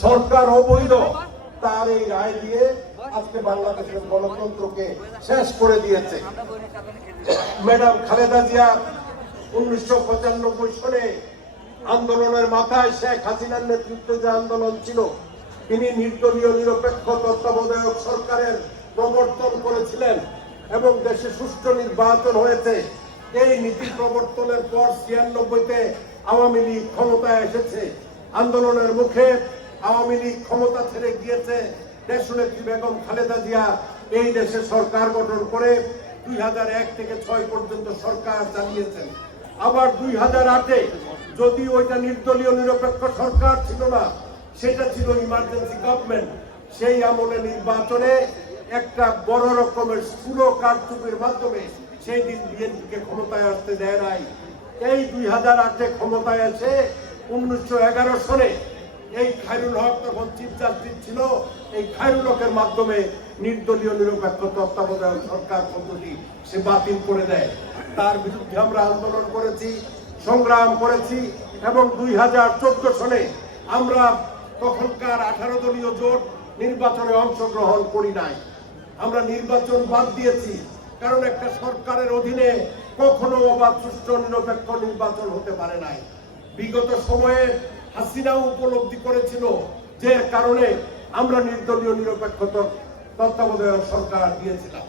সরকার অবৈধ, তার এই রায় দিয়ে আজকে বাংলাদেশের গণতন্ত্রকে শেষ করে দিয়েছে। ম্যাডাম খালেদা জিয়া 1995 সনে আন্দোলনের মাথায় শেখ হাসিনার নেতৃত্বে যে আন্দোলন ছিল, তিনি নির্দলীয় নিরপেক্ষ তত্ত্বাবধায়ক সরকারের প্রবর্তন করেছিলেন এবং দেশে সুষ্ঠু নির্বাচন হয়েছে। এই নীতি প্রবর্তনের পর 96-তে আওয়ামী লীগ ক্ষমতায় এসেছে। আন্দোলনের মুখে আওয়ামী লীগ ক্ষমতা ছেড়ে গিয়েছে। দেশনেত্রী বেগম খালেদা জিয়া এই দেশে সরকার গঠন করে 2001 থেকে 6 পর্যন্ত সরকার চালিয়েছেন। আবার 2008-এ যদি ওইটা নির্দলীয় নিরপেক্ষ সরকার ছিল না, সেটা ছিল ইমার্জেন্সি গভর্নমেন্ট, সেই আমলে নির্বাচনে একটা বড় রকমের স্থূল কারচুপির মাধ্যমে সেই দিন বিএনপিকে ক্ষমতায় আসতে দেয় নাই। এই 2008-এ ক্ষমতায় এসে 1911 সনে এই খায়রুল হক তখন চিফ জাস্টিস ছিল, এই খায়রুল হকের মাধ্যমে নির্দলীয় নিরপেক্ষ তত্ত্বাবধায়ক সরকার পদ্ধতি সে বাতিল করে দেয়। তার বিরুদ্ধে আমরা আন্দোলন করেছি, সংগ্রাম করেছি এবং 2014 সনে আমরা তখনকার 18 দলীয় জোট নির্বাচনে অংশগ্রহণ করি নাই। আমরা নির্বাচন বাদ দিয়েছি, কারণ একটা সরকারের অধীনে কখনো অবাধ সুষ্ঠু নিরপেক্ষ নির্বাচন হতে পারে নাই। বিগত সময়ে হাসিনা উপলব্ধি করেছিল, যে কারণে আমরা নির্দলীয় নিরপেক্ষ তত্ত্বাবধায়ক সরকার দিয়েছিলাম।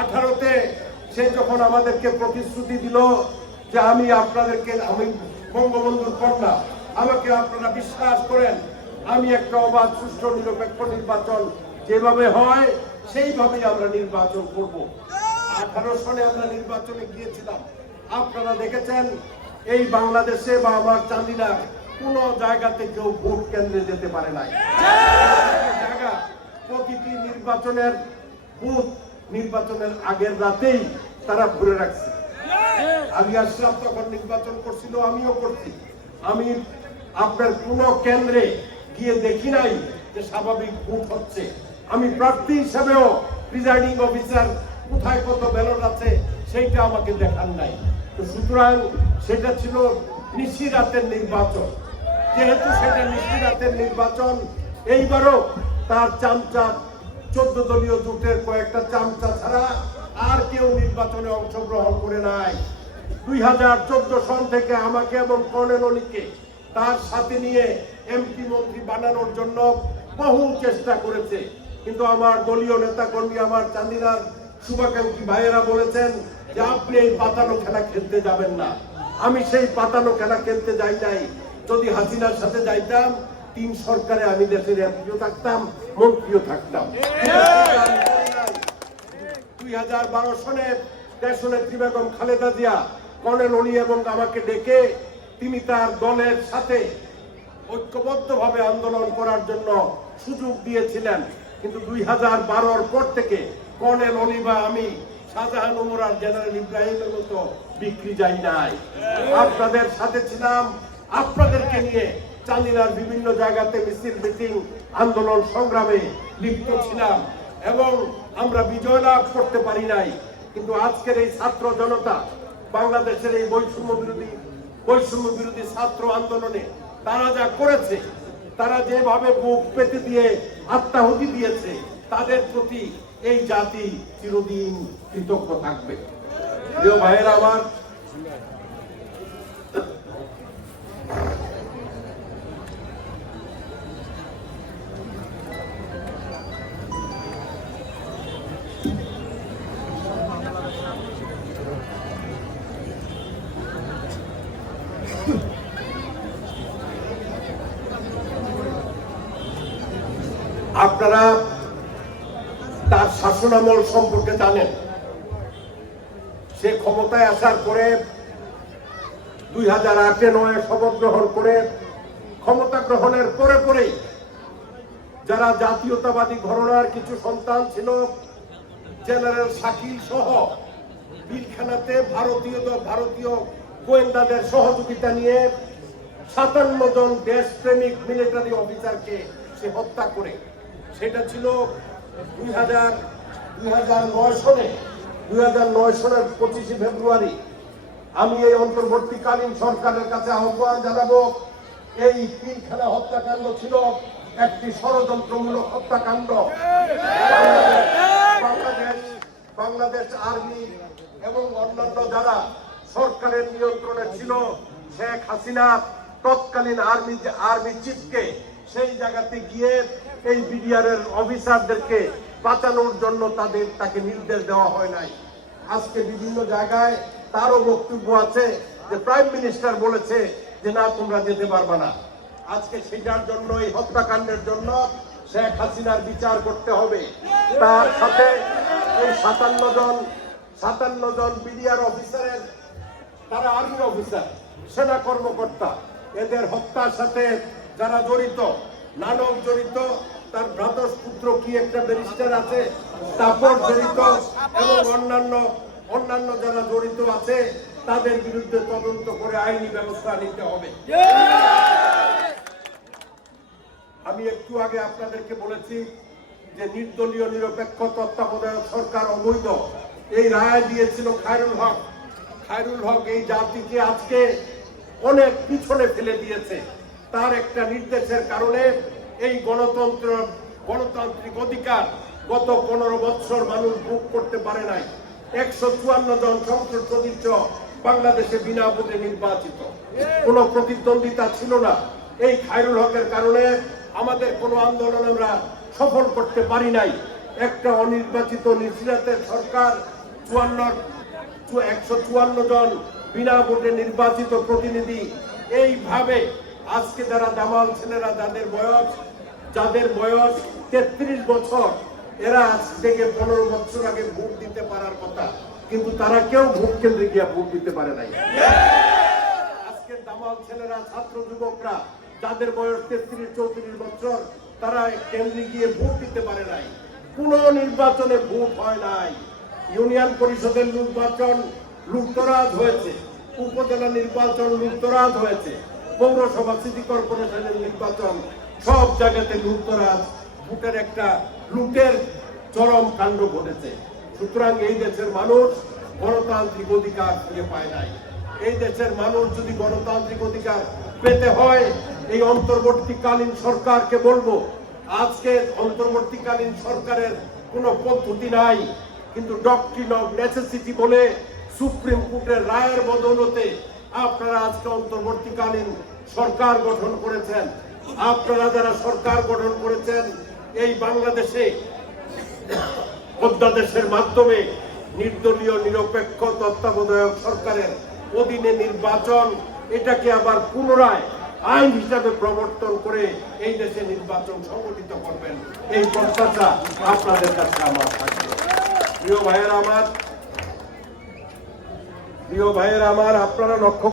18-তে সে যখন আমাদেরকে প্রতিশ্রুতি দিল যে আমি বঙ্গবন্ধুর কন্যা, আমাকে আপনারা বিশ্বাস করেন, আমি একটা অবাধ সুষ্ঠু নিরপেক্ষ নির্বাচন যেভাবে হয় সেইভাবেই আমরা নির্বাচন করব। 18 সনে আমরা নির্বাচনে গিয়েছিলাম। আপনারা দেখেছেন এই বাংলাদেশে বা আমার চাঁদিনা কোন জায়গাতে কেউ ভোট কেন্দ্রে যেতে পারে নাই। জায়গা প্রতিটি নির্বাচনের বুথ নির্বাচনের আগের রাতেই তারা ভরে রাখছে। আলী আশরাফ তখন নির্বাচন করছিল, আমিও করছি। আমি আপনার কোন কেন্দ্রে গিয়ে দেখি নাই যে স্বাভাবিক ভোট হচ্ছে। আমি প্রার্থী হিসাবেও প্রিজাইডিং অফিসার কোথায় কত ব্যালট আছে সেইটা আমাকে দেখান নাই। তো সুতরাং সেটা ছিল নিশিরাতের নির্বাচন। যেহেতু সেটা নিশিরাতের নির্বাচন, এইবারও তার চামচা 14 দলীয় জোটের কয়েকটা চামচা ছাড়া আর কেউ নির্বাচনে অংশগ্রহণ করে নাই। 2014 সন থেকে আমাকে এবং কর্নেল অলিকে তার সাথে নিয়ে এমপি মন্ত্রী বানানোর জন্য বহু চেষ্টা করেছে, কিন্তু আমার দলীয় নেতা কর্মী, আমার চান্দিনার শুভাকাঙ্ক্ষী ভাইয়েরা বলেছেন যে আপনি এই পাতানো খেলা খেলতে যাবেন না। আমি সেই পাতানো খেলা খেলতে যাই নাই। যদি হাসিনার সাথে যাইতাম, 3 সরকারে আমি দেশের এমপিও থাকতাম, মন্ত্রীও থাকতাম। 2012 সনে দেশনেত্রী বেগম খালেদা জিয়া কর্নেল অলি এবং আমাকে ডেকে তিনি তার দলের সাথে ঐক্যবদ্ধভাবে আন্দোলন করার জন্য সুযোগ দিয়েছিলেন। কিন্তু 2012-র পর থেকে কর্নেল অলি বা আমি শাহজাহান ওমর আর জেনারেল ইব্রাহিমের মতো বিক্রি যাই নাই। আপনাদের সাথে ছিলাম, আপনাদেরকে নিয়ে চাঁদিনার বিভিন্ন জায়গাতে মিছিল, মিটিং, আন্দোলন, সংগ্রামে লিপ্ত ছিলাম এবং আমরা বিজয় লাভ করতে পারি নাই। কিন্তু আজকের এই ছাত্র জনতা, বাংলাদেশের এই বৈষম্য বিরোধী ছাত্র আন্দোলনে তারা যা করেছে, তারা যেভাবে বুক পেতে দিয়ে আত্মাহুতি দিয়েছে, তাদের প্রতি এই জাতি চিরদিন কৃতজ্ঞ থাকবে। প্রিয় ভাইয়েরা আমার, আপনারা তার শাসনামল সম্পর্কে জানেন। সে ক্ষমতায় আসার পরে 2008-9 শপথ গ্রহণ করে ক্ষমতা গ্রহণের পরেই যারা জাতীয়তাবাদী ঘরানার কিছু সন্তান ছিল, জেনারেল শাকিল সহ পিলখানাতে ভারতীয় গোয়েন্দাদের সহযোগিতা নিয়ে 57 জন দেশপ্রেমিক মিলিটারি অফিসারকে সে হত্যা করে। সেটা ছিল 2009 সনে 25 ফেব্রুয়ারি। আমি এই অন্তর্বর্তীকালীন সরকারের কাছে আহ্বান জানাবো, এই পিলখানা হত্যাকাণ্ড ছিল একটি ষড়যন্ত্রমূলক হত্যাকাণ্ড। বাংলাদেশ আর্মি এবং অন্যান্য যারা সরকারের নিয়ন্ত্রণে ছিল, শেখ হাসিনা তৎকালীন আর্মি চিফকে সেই জায়গাতে গিয়ে এই বিডিআর এর অফিসারদেরকে বাঁচানোর জন্য তাকে নির্দেশ দেওয়া হয় নাই। আজকে বিভিন্ন জায়গায় তারও বক্তব্য আছে যে প্রাইম মিনিস্টার বলেছে যে না, তোমরা যেতে পারবে না। আজকে সেটার জন্য, এই হত্যাকাণ্ডের জন্য শেখ হাসিনার বিচার করতে হবে। তার সাথে এই 57 জন বিডিআর অফিসারের, তারা আর্মি অফিসার, সেনা কর্মকর্তা, এদের হত্যার সাথে যারা জড়িত, নানক জড়িত, তার ভ্রাতস্পুত্র কি একটা ব্যারিস্টার আছে, তারপর জড়িত, এবং অন্যান্য যারা জড়িত আছে তাদের বিরুদ্ধে তদন্ত করে আইনি ব্যবস্থা নিতে হবে। আমি একটু আগে আপনাদেরকে বলেছি যে নির্দলীয় নিরপেক্ষ তত্ত্বাবধায়ক সরকার অবৈধ, এই রায় দিয়েছিল খায়রুল হক। খায়রুল হক এই জাতিকে আজকে অনেক পিছনে ফেলে দিয়েছে। তার একটা নির্দেশের কারণে এই গণতান্ত্রিক অধিকার গত 15 বছর মানুষ ভোগ করতে পারে নাই। 154 জন সংসদ সদস্য বাংলাদেশে বিনা ভোটে নির্বাচিত, কোনো প্রতিদ্বন্দ্বিতা ছিল না। এই খায়রুল হকের কারণে আমাদের কোনো আন্দোলন আমরা সফল করতে পারি নাই। একটা অনির্বাচিত নির্বাচিত সরকার, 154 জন বিনা ভোটে নির্বাচিত প্রতিনিধি, এইভাবে আজকে যারা দামাল ছেলেরা, যাদের বয়স 33 বছর, এরা আজ থেকে 15 বছর আগে ভোট দিতে পারার কথা, কিন্তু তারা কেউ ভোট কেন্দ্রে গিয়ে ভোট দিতে পারে নাই। আজকে দামাল ছেলেরা, ছাত্র যুবকরা, যাদের বয়স 33-34 বছর, তারা কেন্দ্রে গিয়ে ভোট দিতে পারে নাই। কোন নির্বাচনে ভোট হয় নাই। ইউনিয়ন পরিষদের নির্বাচন লুটতরাজ হয়েছে, উপজেলা নির্বাচন লুটতরাজ হয়েছে, পৌরসভা, সিটি কর্পোরেশনের নির্বাচন, সব জায়গাতে লুটতরাজ, ভোটের একটা লুটের চরম কাণ্ড ঘটেছে। সুতরাং এই দেশের মানুষ গণতান্ত্রিক অধিকার ফিরে পায় নাই। এই দেশের মানুষ যদি গণতান্ত্রিক অধিকার পেতে হয়, এই অন্তর্বর্তীকালীন সরকারকে বলবো, আজকে অন্তর্বর্তীকালীন সরকারের কোনো পদ্ধতি নাই, কিন্তু ডক্ট্রিন অফ নেসেসিটি বলে সুপ্রিম কোর্টের রায়ের বদৌলতে আপনারা আজকে অন্তর্বর্তীকালীন সরকার গঠন করেছেন। আপনারা যারা সরকার গঠন করেছেন, এই বাংলাদেশে অধ্যাদেশের মাধ্যমে নির্দলীয় নিরপেক্ষ তত্ত্বাবধায়ক সরকারের অধীনে নির্বাচন, এটাকে আবার পুনরায় আইন হিসাবে প্রবর্তন করে এই দেশে নির্বাচন সংগঠিত করবেন, এই প্রত্যাশা আপনাদের কাছে আমার থাকবে। প্রিয় ভাইয়েরা আমার, আপনারা লক্ষ্য